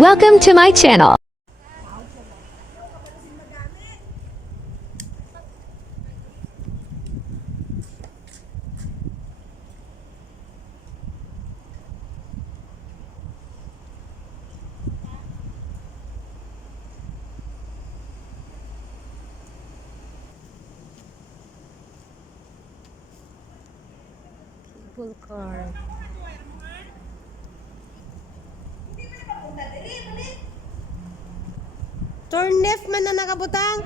Welcome to my channel. Full car. Turnef man na nakabutang.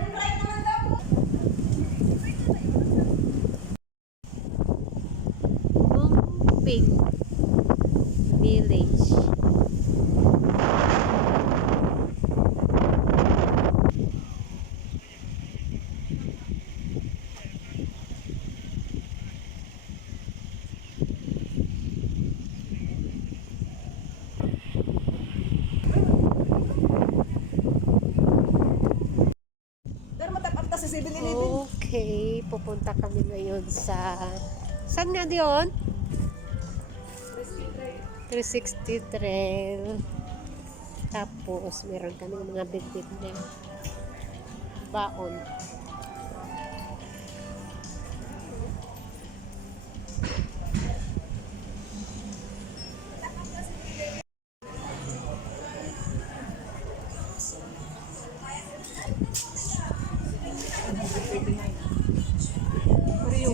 Bumping Village. Okay, pupunta kami ngayon sa... Saan nga diyon? 360 Trail. Tapos, meron kami ng mga bit-bit na baon.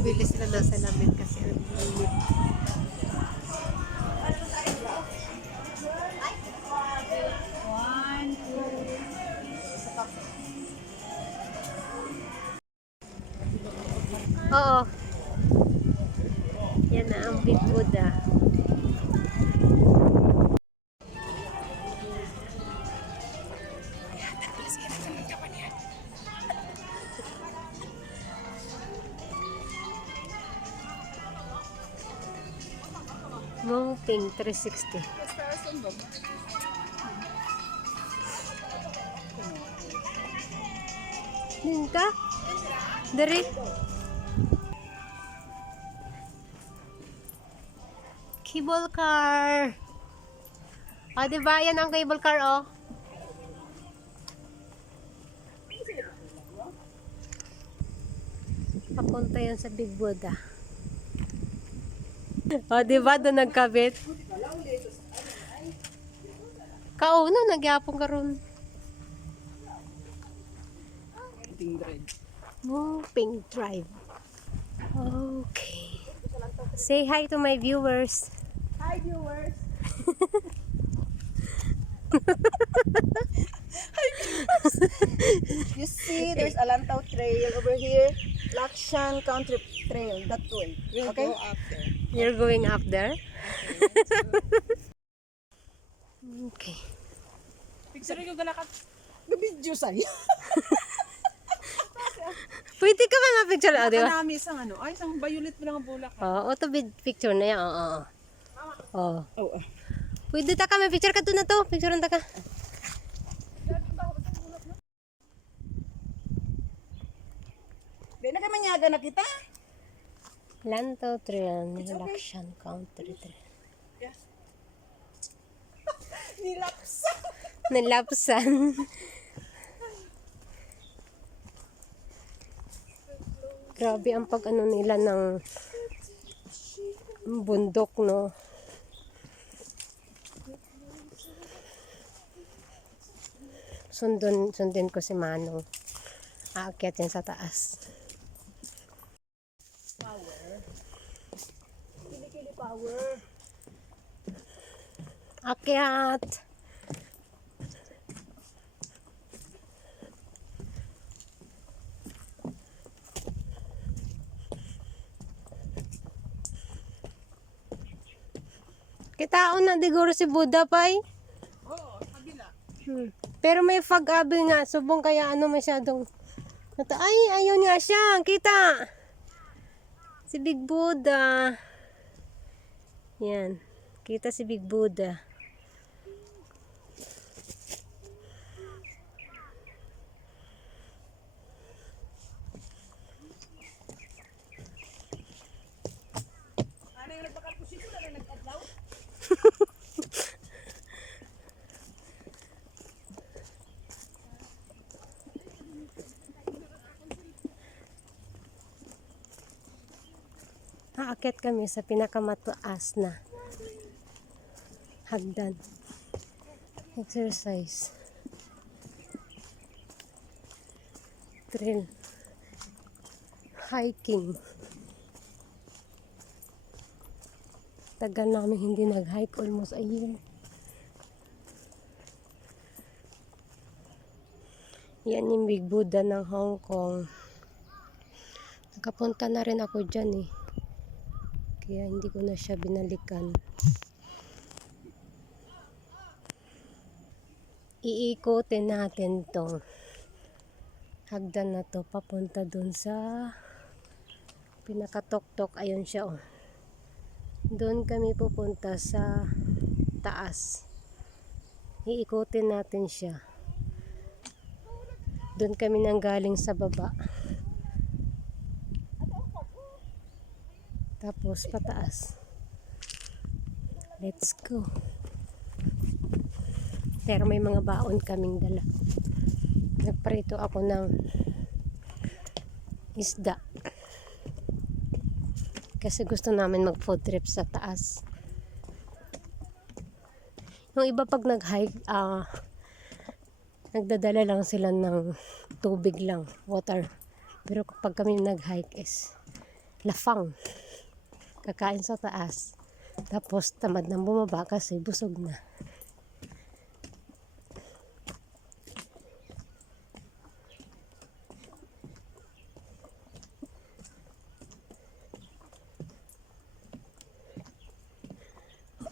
Bibili sila ng salamin kasi ang init. Oo. Yan na ang Big Buddha. Moping 360. Ninta? Dari? Cable car. O, diba? Yan ang cable car, oh. Papunta yan sa Big Buddha. O, diba? Doon nagkabit. Kauna, nagyapong karon. Pink Drive. Okay. Say hi to my viewers. Hi viewers! You see, there's a Lantaw Trail over here. Lakshan Country Trail, that way. We'll go up there. You're going up there? Okay. Picture ko galakat. Gabidyo sa'yo. Pwede ka ba ma-picture? O, diba? Kanami isang ano, ay isang violet mo lang ang bulak. Oo, auto picture na yan. Oo. Oo. Oh, Pwede ta ka ma-picture ka to na to. Picture na ta ka. Di na kayo manyaga na kita. Lantaw Trail, Lakshan Country Trail. Yes. Nilapsa. Nilapsan. Grabe ang pag-ano nila ng bundok, no? Sundin ko si Manong. Aakyat yan sa taas. Power. Kilikili power. Akyat! Kitaon na diguro si Buddha pay. Oo, kabila. Pero may fog-abi nga. Subong kaya ano masyadong... Ay, ayun nga siya. Kita! Si Big Buddha. Yan. Kita si Big Buddha. Ano yung nagpakapusin ko na nag-adlaw? Aakyat kami sa pinakamataas na hagdan. Exercise. Trail. Hiking. Tagal namin hindi nag-hike, almost a year. Yan yung Big Buddha ng Hong Kong. Nakapunta na rin ako dyan eh. Kaya hindi ko na siya binalikan. Iikotin natin tong hagdan na to papunta dun sa pinakatok-tok. Ayun siya oh. Doon kami pupunta sa taas. Iikotin natin siya. Doon kami nanggaling sa baba. Tapos pataas. Let's go. Pero may mga baon kaming dala. Nagprito ako ng isda. Kasi gusto namin mag food trip sa taas. Yung iba pag nag-hike, nagdadala lang sila ng tubig lang, water. Pero kapag kami nag-hike is lafang. Kakain sa taas. Tapos tamad nang bumaba kasi busog na.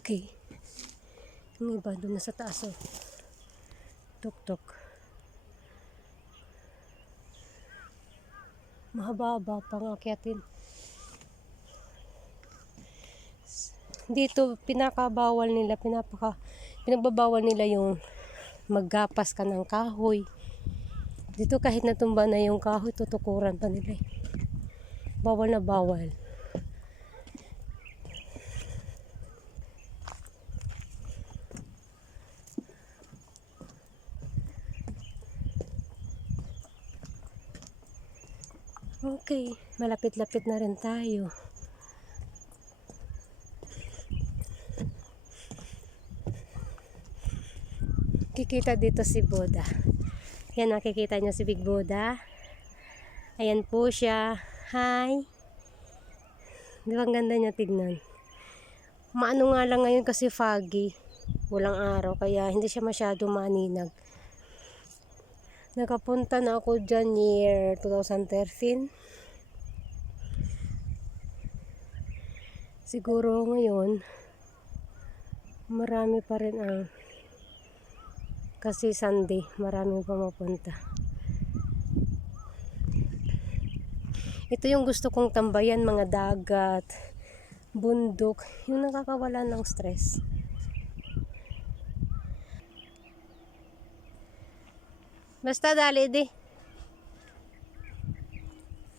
Okay. Yung iba doon na sa taas oh. Tuk-tuk. Mahaba-haba pang akyatin. Dito pinakabawal nila, pinagbabawal nila yung maggapas ka ng kahoy. Dito kahit natumba na yung kahoy, tutukuran pa nila eh. Bawal na bawal. Okay, malapit-lapit na rin tayo. Kikita dito si Buddha. Yan, nakikita nyo si Big Buddha. Ayan po siya. Hi! Di ba ang ganda niya tignan? Maano nga lang ngayon kasi foggy. Walang araw, kaya hindi siya masyado maninag. Nakapunta na ako dyan year 2013. Siguro ngayon, marami pa rin ang kasi Sunday, maraming pumapunta. Ito yung gusto kong tambayan, mga dagat, bundok, yung nakakawala ng stress. Basta dali di.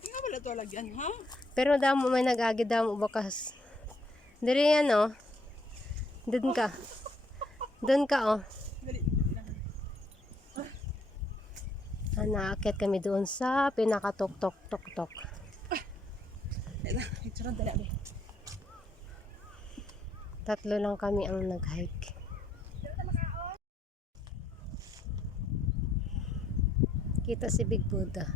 Nga wala to lagyan, ha? Pero damo may nag-agi damo bakas. Diri yan oh. Doon ka. Doon ka oh. Naakyat kami doon sa pinakatok-tok-tok-tok. Tatlo lang kami ang nag-hike. Kita si Big Buddha.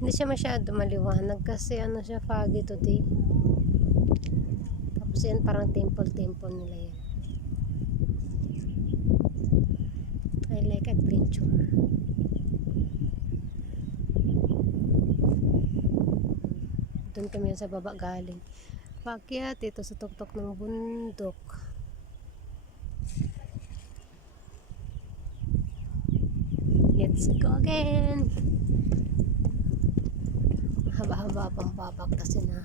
Hindi siya masyado maliwanag kasi ano siya, foggy today. Tapos yan parang temple nila yan. I like adventure. Doon kami sa baba galing. Paakyat ito sa tuktok ng bundok. Let's go again. Haba-haba pang babak kasi na.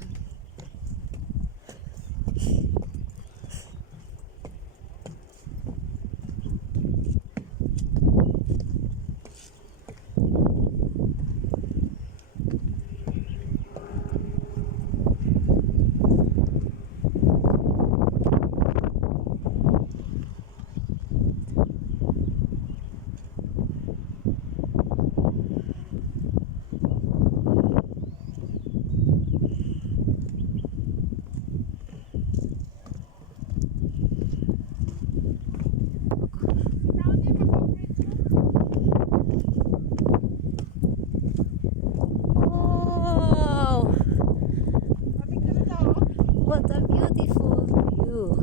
What a beautiful view.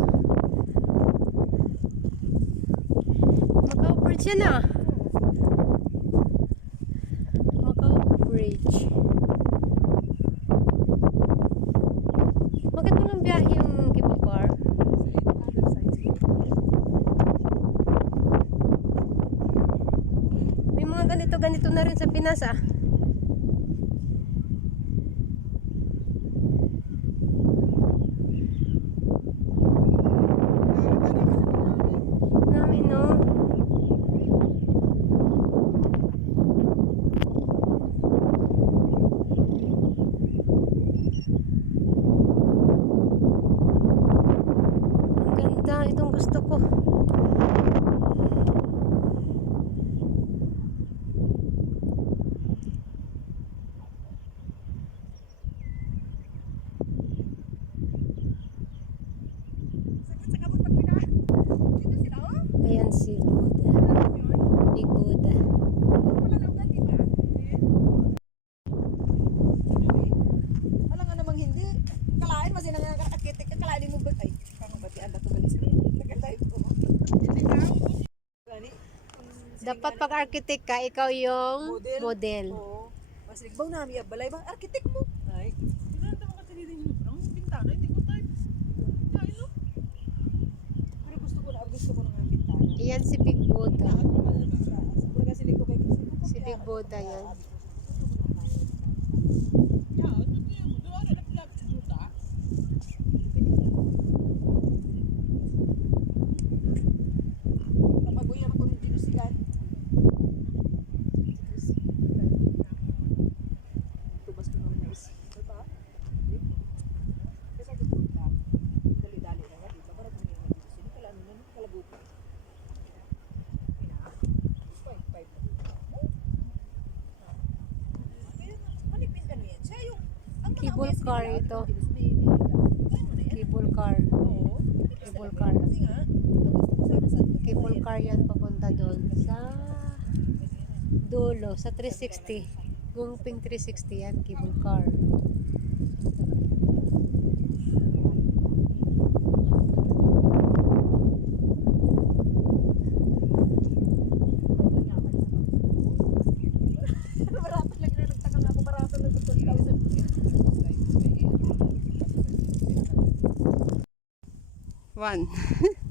Macau Bridge yan ah. Macau Bridge. Bakit walang biyahe yung cable car? May mga ganito na rin sa Pinas ah. Dami no? Ang ganda, itong gusto ko. Ayan si Buddha. Big Buddha. Wala nga namang hindi. Kalain mas yun ang arkitek. Kalain mo ba? Ay, kano ba? Tiyan na ito galis. Nagkatay ko. Dapat pag architect ka, ikaw yung model. Oo. Mas rigbaw na miya. Balay bang arkitek mo? Ay. Pero gusto ko ng bintana. Iyan si Big Buddha. Siguro kasi linggo kay Si Big Buddha yan. Kapaguyan ako ng dinusigan. Tubas ko ng mais. Diba? Kasi ako punta. Dali-dali na nga. Diba? Parang kami yung dinusigan. Kalano na. Kalabuko. 5 na dito. Kaya nga, manipin ka niyan. Siya yung... ang mga Cable ways car nila, ito. Kaya mo na yan. Cable car. Oo. Cable car. Kasi nga, ang gusto ko sana sa Cable car yan papunta doon sa dulo, sa 360. Gungping 360 yan, cable car. Marapat lang na nagtaka nga ako, marapat lang sa 20,000. 1.